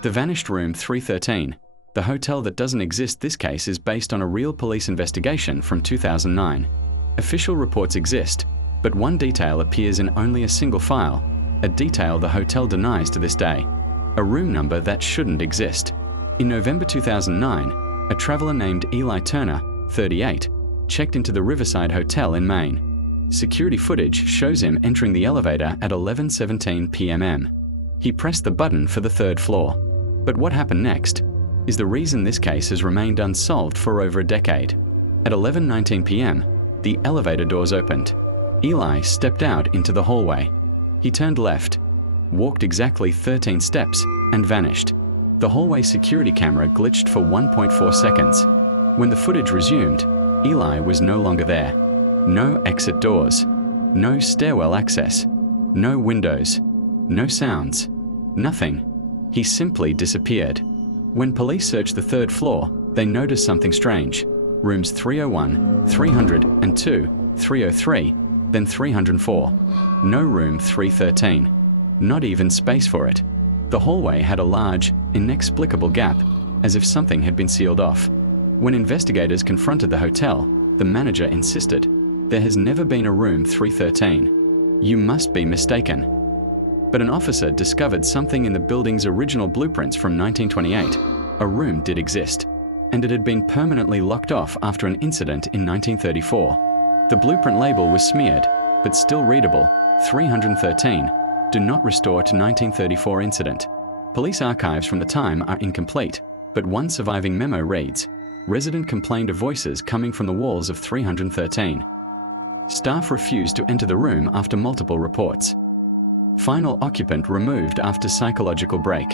The vanished room 313. The hotel that doesn't exist. This case is based on a real police investigation from 2009. Official reports exist, but one detail appears in only a single file, a detail the hotel denies to this day. A room number that shouldn't exist. In November 2009, a traveler named Eli Turner, 38, checked into the Riverside Hotel in Maine. Security footage shows him entering the elevator at 11:17 p.m. He pressed the button for the third floor. But what happened next is the reason this case has remained unsolved for over a decade. At 11:19 p.m., the elevator doors opened. Eli stepped out into the hallway. He turned left, walked exactly 13 steps, and vanished. The hallway security camera glitched for 1.4 seconds. When the footage resumed, Eli was no longer there. No exit doors, no stairwell access, no windows, no sounds, nothing. He simply disappeared. When police searched the third floor, they noticed something strange. Rooms 301, 302, 303, then 304. No room 313. Not even space for it. The hallway had a large, inexplicable gap, as if something had been sealed off. When investigators confronted the hotel, the manager insisted, "There has never been a room 313. You must be mistaken." But an officer discovered something in the building's original blueprints from 1928. A room did exist, and it had been permanently locked off after an incident in 1934. The blueprint label was smeared, but still readable, 313, do not restore to 1934 incident. Police archives from the time are incomplete, but one surviving memo reads, "Resident complained of voices coming from the walls of 313. Staff refused to enter the room after multiple reports. Final occupant removed after psychological break."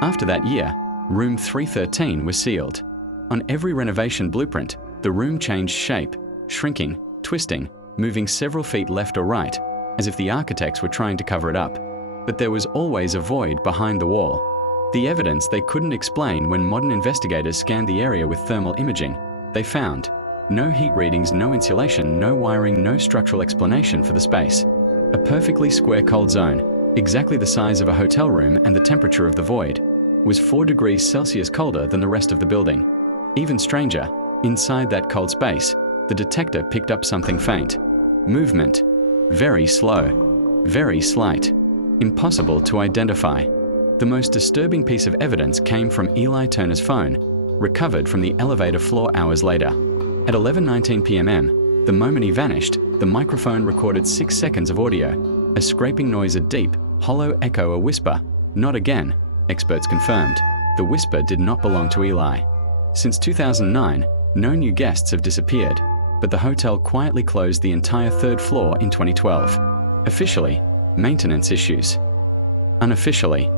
After that year, room 313 was sealed. On every renovation blueprint, the room changed shape, shrinking, twisting, moving several feet left or right, as if the architects were trying to cover it up. But there was always a void behind the wall. The evidence they couldn't explain. When modern investigators scanned the area with thermal imaging, they found no heat readings, no insulation, no wiring, no structural explanation for the space. A perfectly square cold zone, exactly the size of a hotel room, and the temperature of the void was 4 degrees Celsius colder than the rest of the building. Even stranger, inside that cold space, the detector picked up something faint. Movement. Very slow. Very slight. Impossible to identify. The most disturbing piece of evidence came from Eli Turner's phone, recovered from the elevator floor hours later. At 11:19 p.m, the moment he vanished, the microphone recorded 6 seconds of audio. A scraping noise, a deep, hollow echo, a whisper. Not again, experts confirmed. The whisper did not belong to Eli. Since 2009, no new guests have disappeared, but the hotel quietly closed the entire third floor in 2012. Officially, maintenance issues. Unofficially,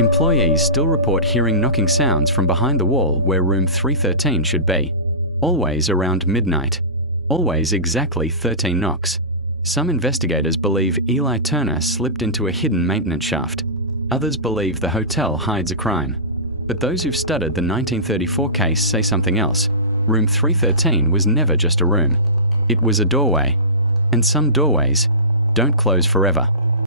employees still report hearing knocking sounds from behind the wall where room 313 should be. Always around midnight. Always exactly 13 knocks. Some investigators believe Eli Turner slipped into a hidden maintenance shaft. Others believe the hotel hides a crime. But those who've studied the 1934 case say something else. Room 313 was never just a room. It was a doorway. And some doorways don't close forever.